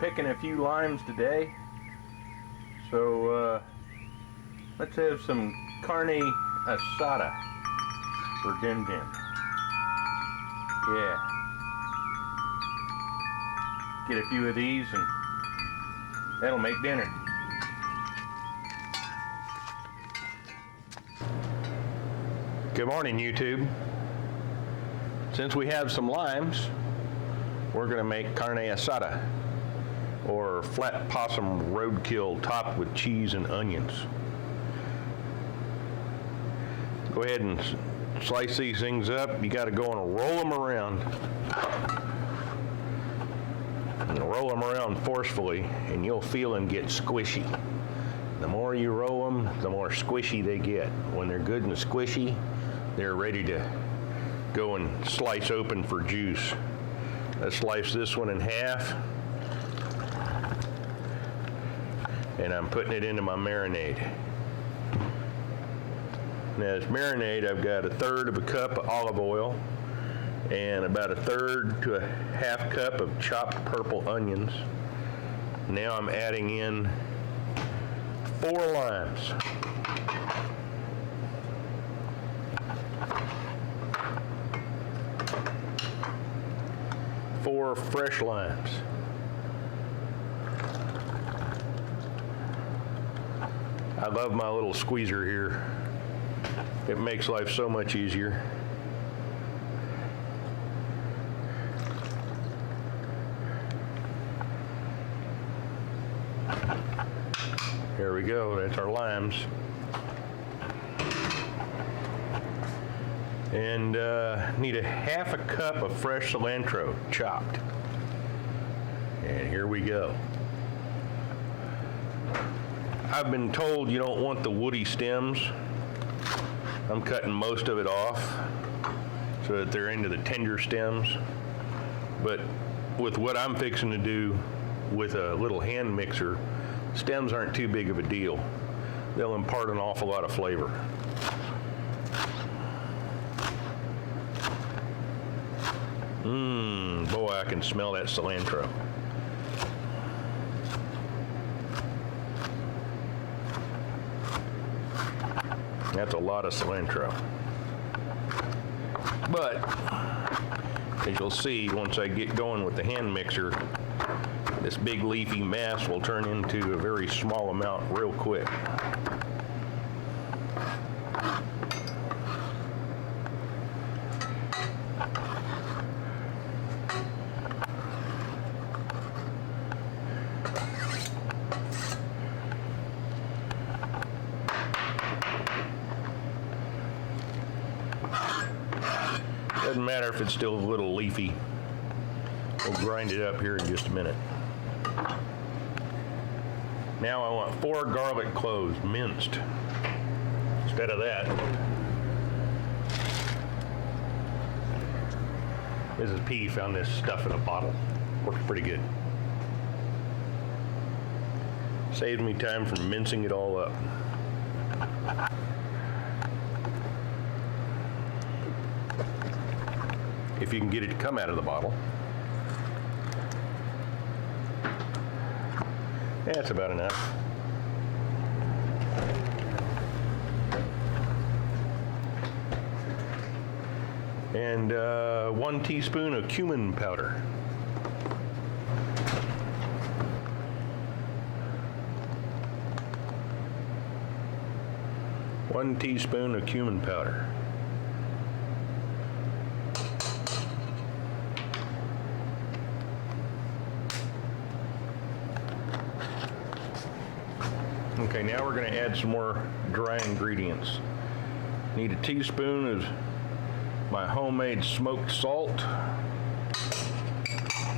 picking a few limes today, so let's have some carne asada for Din Din. Yeah. Get a few of these and that'll make dinner. Good morning, YouTube. Since we have some limes, we're going to make carne asada, or flat Possum Roadkill topped with cheese and onions. Go ahead and slice these things up. You got to go and roll them around. And roll them around forcefully, and you'll feel them get squishy. The more you roll them, the more squishy they get. When they're good and squishy, they're ready to go and slice open for juice. Let's slice this one in half. And I'm putting it into my marinade. Now this marinade, I've got 1/3 of a cup of olive oil and about 1/3 to a half cup of chopped purple onions. Now I'm adding in 4 limes. Four fresh limes. I love my little squeezer here. It makes life so much easier. There we go, that's our limes. And need a half a cup of fresh cilantro, chopped. And here we go. I've been told you don't want the woody stems. I'm cutting most of it off so that they're into the tender stems. But with what I'm fixing to do with a little hand mixer, stems aren't too big of a deal. They'll impart an awful lot of flavor. Boy, I can smell that cilantro. That's a lot of cilantro. But, as you'll see, once I get going with the hand mixer, this big leafy mass will turn into a very small amount real quick. Doesn't matter if it's still a little leafy. We'll grind it up here in just a minute. Now I want 4 garlic cloves, minced. Instead of that, Mrs. P found this stuff in a bottle. Works pretty good. Saves me time from mincing it all up. If you can get it to come out of the bottle. That's about enough. And 1 teaspoon of cumin powder. One teaspoon of cumin powder. Okay, now we're going to add some more dry ingredients. Need a teaspoon of my homemade smoked salt.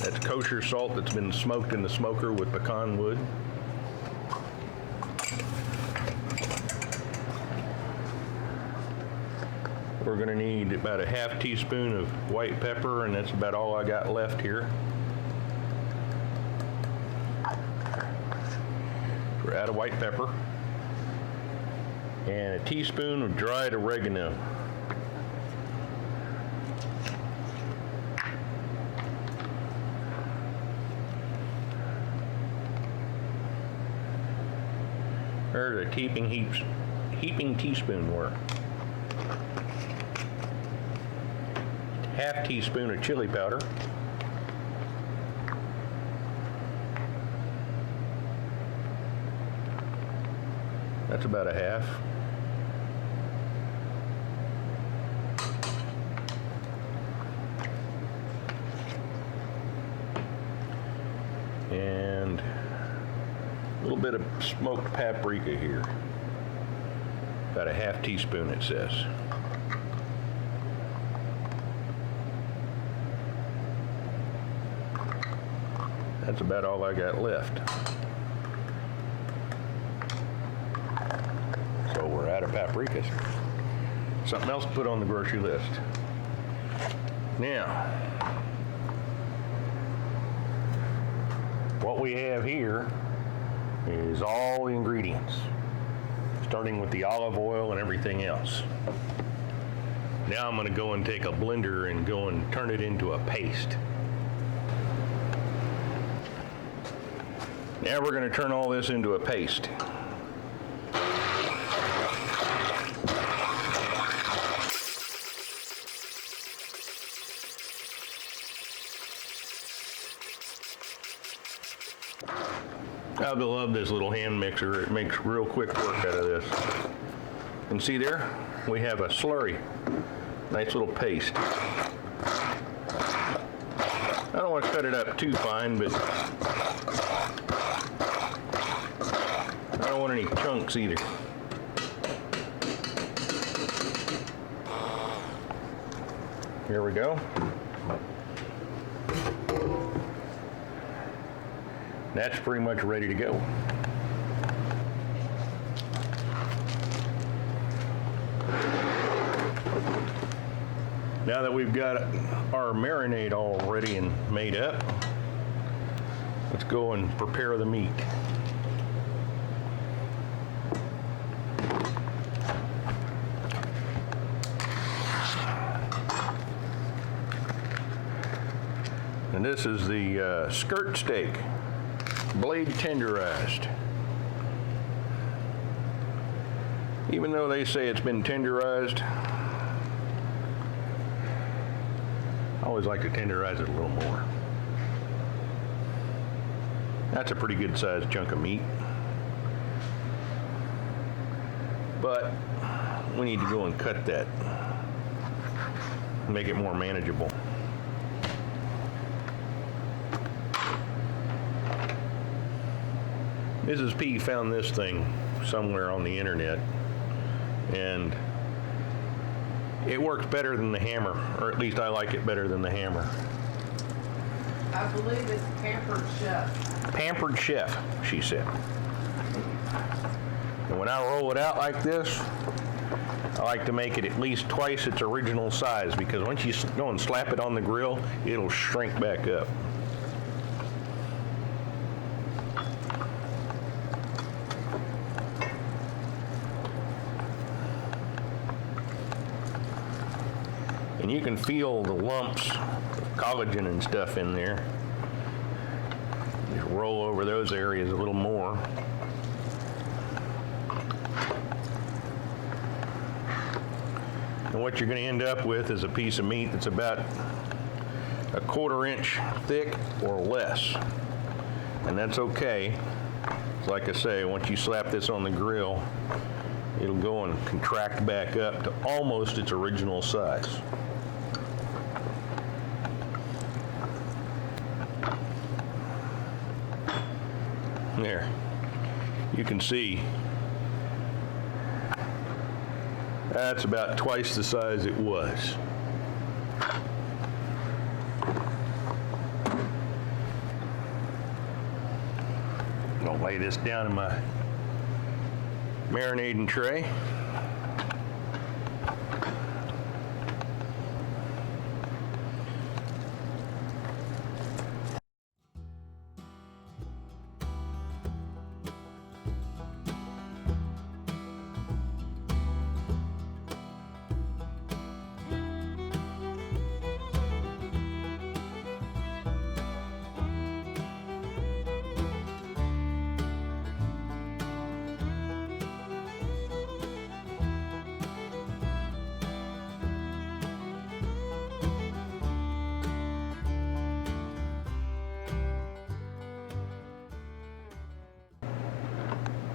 That's kosher salt that's been smoked in the smoker with pecan wood. We're going to need about a half teaspoon of white pepper, and that's about all I got left here. We're out of white pepper. And a teaspoon of dried oregano. 1/4 heaping teaspoon worth. 1/2 teaspoon of chili powder. That's about a half. And a little bit of smoked paprika here. About a 1/2 teaspoon, it says. That's about all I got left. So we're out of paprikas. Something else to put on the grocery list. Now, what we have here is all the ingredients, starting with the olive oil and everything else. Now I'm going to go and take a blender and go and turn it into a paste. Now we're going to turn all this into a paste. I love this little hand mixer. It makes real quick work out of this. And see there, we have a slurry. Nice little paste. I don't want to cut it up too fine, but I don't want any chunks either. Here we go. That's pretty much ready to go. Now that we've got our marinade all ready and made up, let's go and prepare the meat. And this is the skirt steak, blade tenderized. Even though they say it's been tenderized, I always like to tenderize it a little more. That's a pretty good sized chunk of meat. But we need to go and cut that, make it more manageable. Mrs. P found this thing somewhere on the internet, and it works better than the hammer, or at least I like it better than the hammer. I believe it's Pampered Chef. Pampered Chef, she said. And when I roll it out like this, I like to make it at least twice its original size, because once you go and slap it on the grill, it'll shrink back up. And you can feel the lumps of collagen and stuff in there. Just roll over those areas a little more. And what you're going to end up with is a piece of meat that's about a 1/4 inch thick or less. And that's okay. Like I say, once you slap this on the grill, it'll go and contract back up to almost its original size. There, you can see that's about twice the size it was. I'm gonna lay this down in my marinading tray.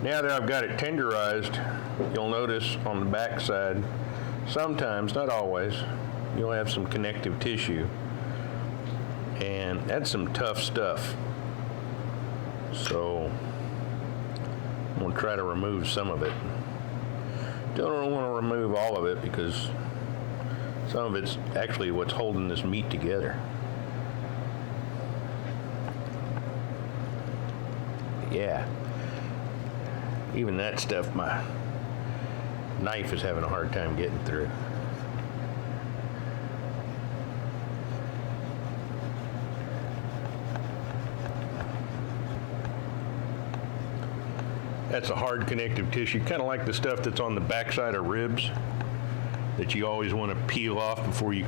Now that I've got it tenderized, you'll notice on the back side, sometimes, not always, you'll have some connective tissue. And that's some tough stuff. So I'm gonna try to remove some of it. Don't want to remove all of it because some of it's actually what's holding this meat together. Yeah. Even that stuff, my knife is having a hard time getting through. That's a hard connective tissue, kind of like the stuff that's on the backside of ribs that you always want to peel off before you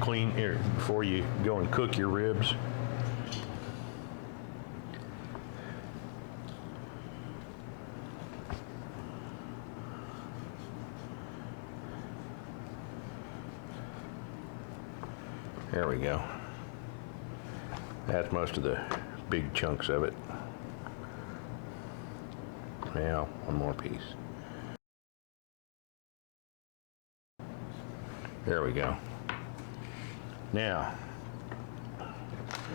before you go and cook your ribs. There we go. That's most of the big chunks of it. Now, one more piece. There we go. Now.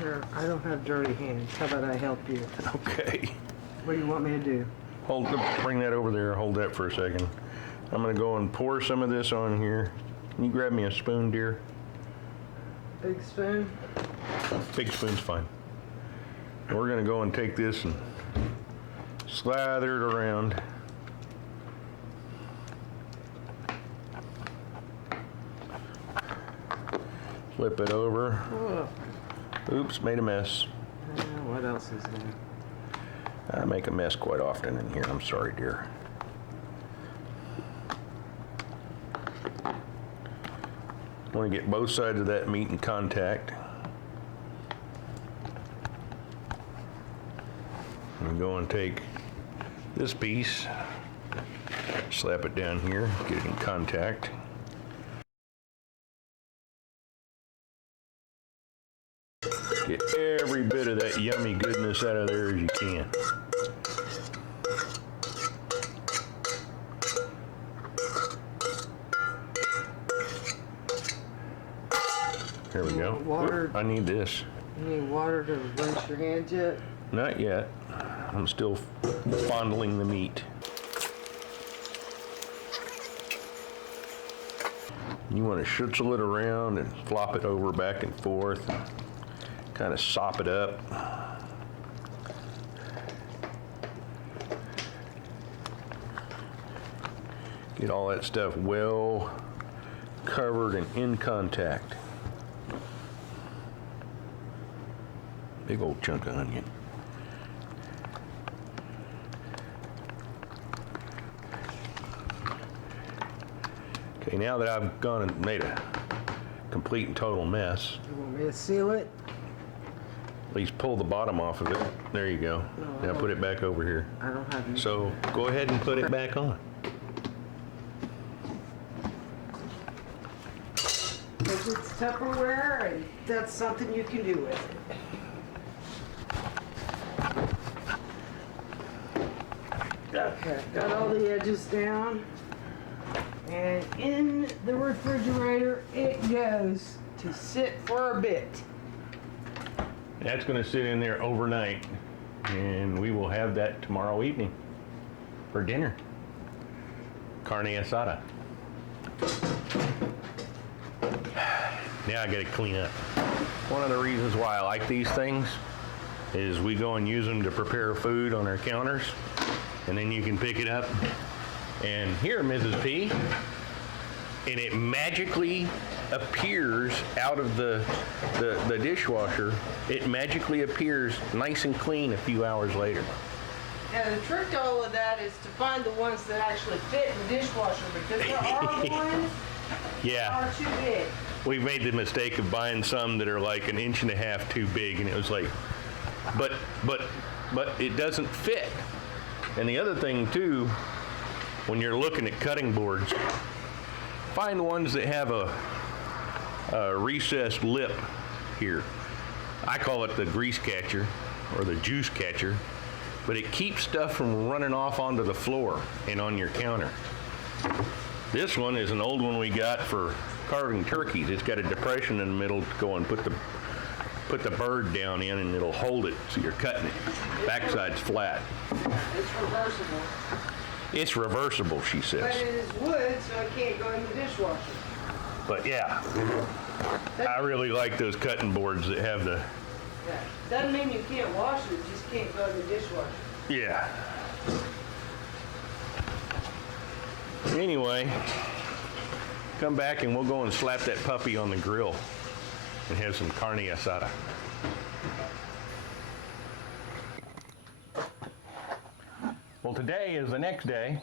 Here, I don't have dirty hands. How about I help you? Okay. What do you want me to do? Bring that over there. Hold that for a second. I'm gonna go and pour some of this on here. Can you grab me a spoon, dear? Big spoon? Big spoon's fine. We're gonna go and take this and slather it around. Flip it over. Oh. Oops, made a mess. What else is there? I make a mess quite often in here. I'm sorry, dear. I want to get both sides of that meat in contact. I'm going to take this piece, slap it down here, get it in contact. Get every bit of that yummy goodness out of there as you can. There we go. Water. Oop, I need this. You need water to rinse your hands yet? Not yet. I'm still fondling the meat. You want to schutzel it around and flop it over back and forth. Kind of sop it up. Get all that stuff well covered and in contact. Big old chunk of onion. Okay, now that I've gone and made a complete and total mess, You want me to seal it? at least pull the bottom off of it. There you go. No, Now put it back over here. I don't have any. So go ahead and put it back on. Because it's Tupperware, and that's something you can do with it. Okay, got all the edges down. And in the refrigerator, it goes to sit for a bit. That's going to sit in there overnight, and we will have that tomorrow evening for dinner. Carne asada. Now I got to clean up. One of the reasons why I like these things is we go and use them to prepare food on our counters, and then you can pick it up. And here, Mrs. P, and it magically appears out of the dishwasher. It magically appears nice and clean a few hours later. Yeah, the trick to all of that is to find the ones that actually fit in the dishwasher, because there are ones that Yeah, are too big. we made the mistake of buying some that are like an inch and a half too big, and it was like, but it doesn't fit. And the other thing too, when you're looking at cutting boards, find ones that have a recessed lip here. I call it the grease catcher or the juice catcher, but it keeps stuff from running off onto the floor and on your counter. This one is an old one we got for carving turkeys. It's got a depression in the middle to go and put the bird down in, and it'll hold it so you're cutting it. Backside's flat. It's reversible. It's reversible, she says. But it is wood, so it can't go in the dishwasher. But yeah, I really like those cutting boards that have the, Yeah. Doesn't mean you can't wash it, it just can't go in the dishwasher. yeah. Anyway, come back and we'll go and slap that puppy on the grill and have some carne asada. Well, today is the next day,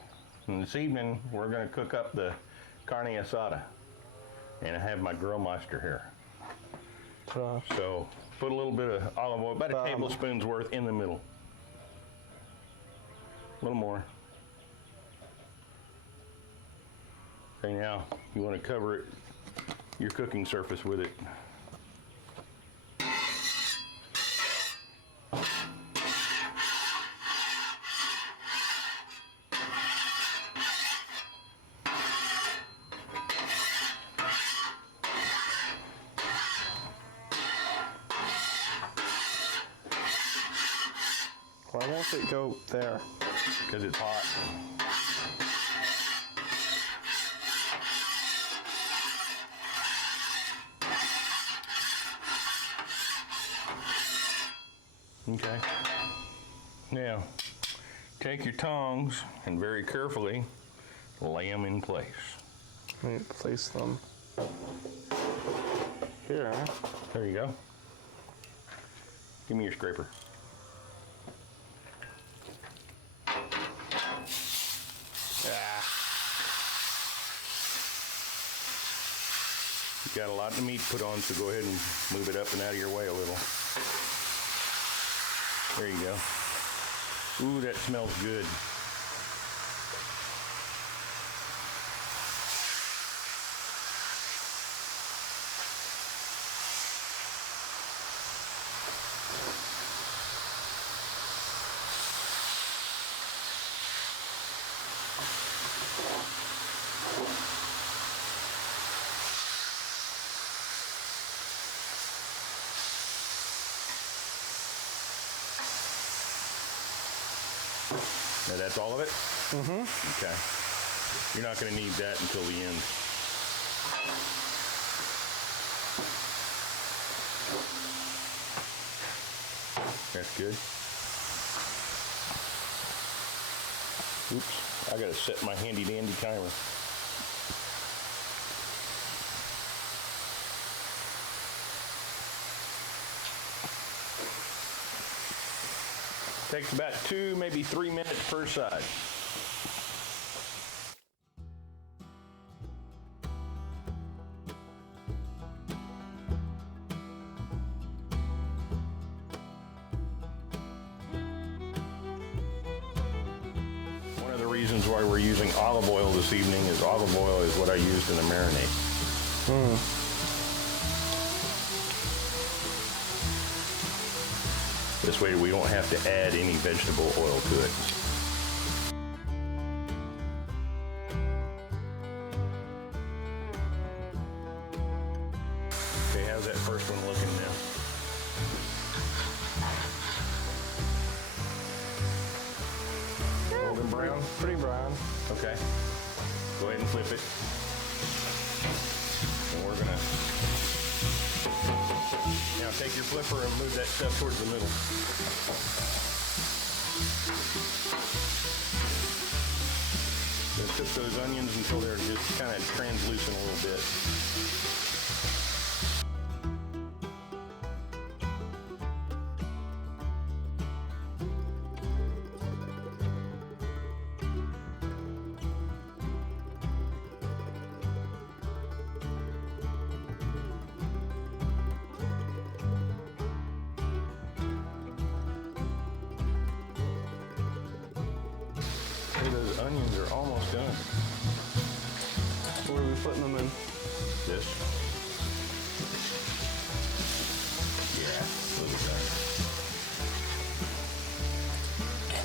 and this evening we're going to cook up the carne asada. And I have my grill master here. So put a little bit of olive oil, about a tablespoon's worth in the middle. A little more. Okay, now you want to cover it, your cooking surface with it. Why won't it go there? Because it's hot. Okay. Now, take your tongs and very carefully lay them in place. Let me place them here. There you go. Give me your scraper. You got a lot of meat put on, so go ahead and move it up and out of your way a little. There you go. Ooh, that smells good. Now that's all of it? Mm-hmm. Okay. You're not going to need that until the end. That's good. Oops, I got to set my handy dandy timer. Takes about 2, maybe 3 minutes per side. One of the reasons why we're using olive oil this evening is olive oil is what I used in the marinade. This way we don't have to add any vegetable oil to it. Okay, how's that first one looking now? Golden brown? Pretty brown. Okay. Go ahead and flip it. And we're gonna now take your flipper and move that stuff towards the middle. Just cook those onions until they're just kind of translucent a little bit. Those onions are almost done. Where are we putting them in? This. Yeah, look at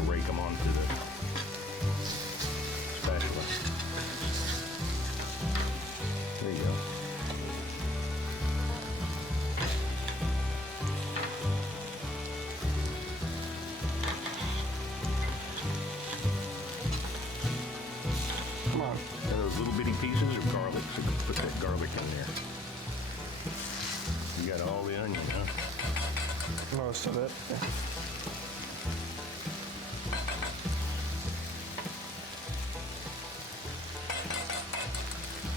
to rake them onto the spatula. There you go. Come on. Now those little bitty pieces of garlic, so let's put that garlic in there. You got all the onion, huh? Most of it.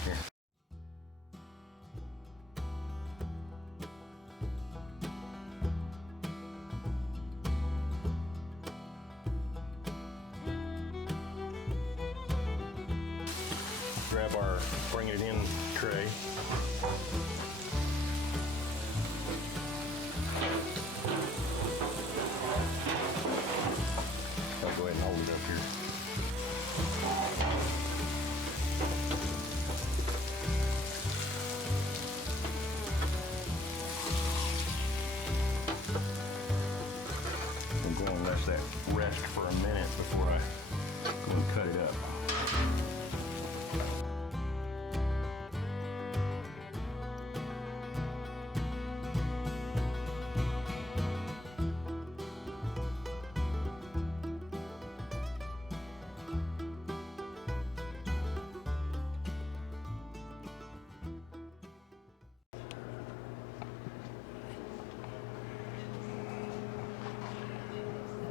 Here. Grab our bring it in tray. I'll go ahead and hold it up here. I'm going to let that rest for a minute before I go and cut it up.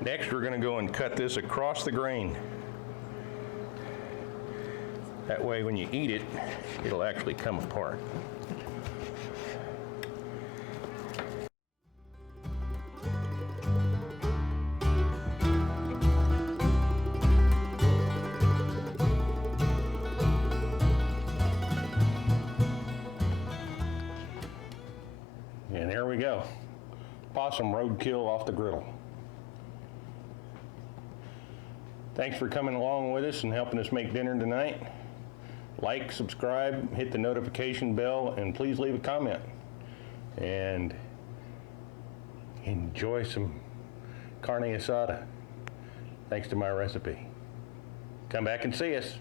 Next, we're going to go and cut this across the grain. That way, when you eat it, it'll actually come apart. And there we go. Possum Roadkill off the griddle. Thanks for coming along with us and helping us make dinner tonight. Like, subscribe, hit the notification bell, and please leave a comment. And enjoy some carne asada, thanks to my recipe. Come back and see us.